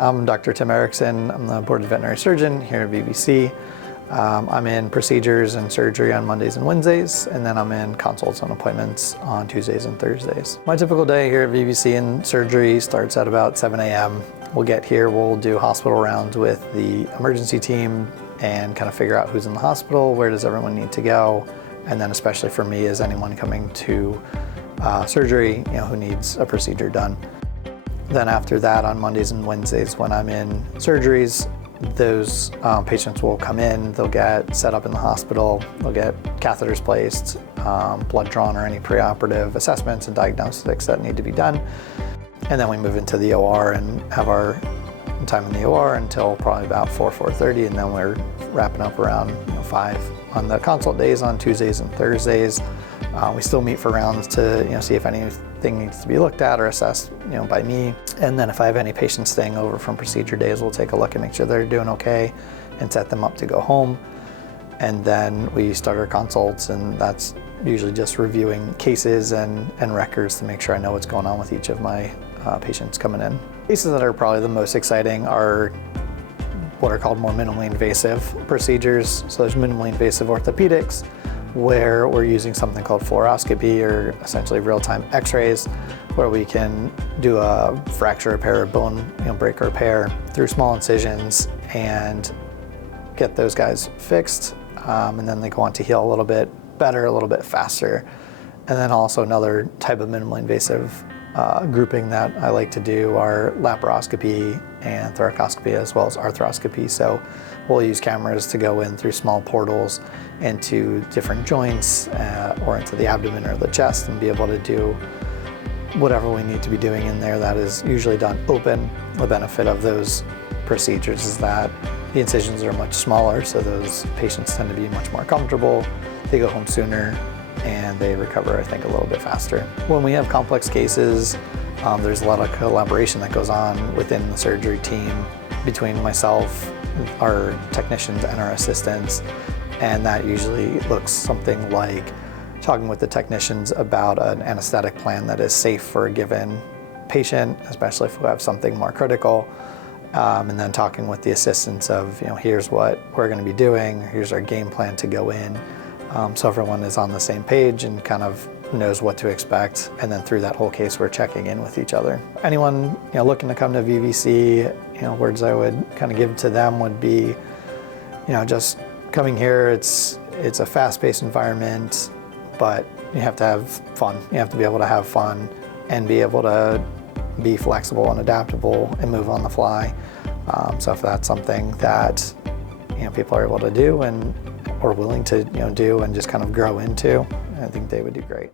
I'm Dr. Tim Erickson. I'm the board veterinary surgeon here at VVC. I'm in procedures and surgery on Mondays and Wednesdays, and then I'm in consults and appointments on Tuesdays and Thursdays. My typical day here at VVC in surgery starts at about 7 a.m. We'll get here, we'll do hospital rounds with the emergency team and kind of figure out who's in the hospital, where does everyone need to go, and then especially for me, is anyone coming to surgery, who needs a procedure done. Then after that, on Mondays and Wednesdays when I'm in surgeries, those patients will come in, they'll get set up in the hospital, they'll get catheters placed, blood drawn, or any preoperative assessments and diagnostics that need to be done. And then we move into the OR and have our time in the OR until probably about 4:30, and then we're wrapping up around 5 on the consult days on Tuesdays and Thursdays. We still meet for rounds to see if anything needs to be looked at or assessed by me. And then if I have any patients staying over from procedure days, we'll take a look and make sure they're doing okay and set them up to go home. And then we start our consults, and that's usually just reviewing cases and records to make sure I know what's going on with each of my patients coming in. Cases that are probably the most exciting are what are called more minimally invasive procedures. So there's minimally invasive orthopedics, where we're using something called fluoroscopy, or essentially real-time x-rays, where we can do a fracture repair, or bone break repair through small incisions and get those guys fixed, and then they go on to heal a little bit better, a little bit faster. And then also another type of minimally invasive grouping that I like to do are laparoscopy and thoracoscopy, as well as arthroscopy. So we'll use cameras to go in through small portals into different joints or into the abdomen or the chest, and be able to do whatever we need to be doing in there. That is usually done open. The benefit of those procedures is that the incisions are much smaller, so those patients tend to be much more comfortable. They go home sooner, and they recover, I think, a little bit faster. When we have complex cases, there's a lot of collaboration that goes on within the surgery team between myself, our technicians, and our assistants. And that usually looks something like talking with the technicians about an anesthetic plan that is safe for a given patient, especially if we have something more critical. And then talking with the assistants of, here's what we're going to be doing, here's our game plan to go in. So everyone is on the same page and kind of knows what to expect. And then through that whole case, we're checking in with each other. Anyone looking to come to VVC, words I would kind of give to them would be, just coming here. It's a fast-paced environment, but you have to have fun. You have to be able to have fun and be able to be flexible and adaptable and move on the fly. So if that's something that people are able to do and or willing to do and just kind of grow into, I think they would do great.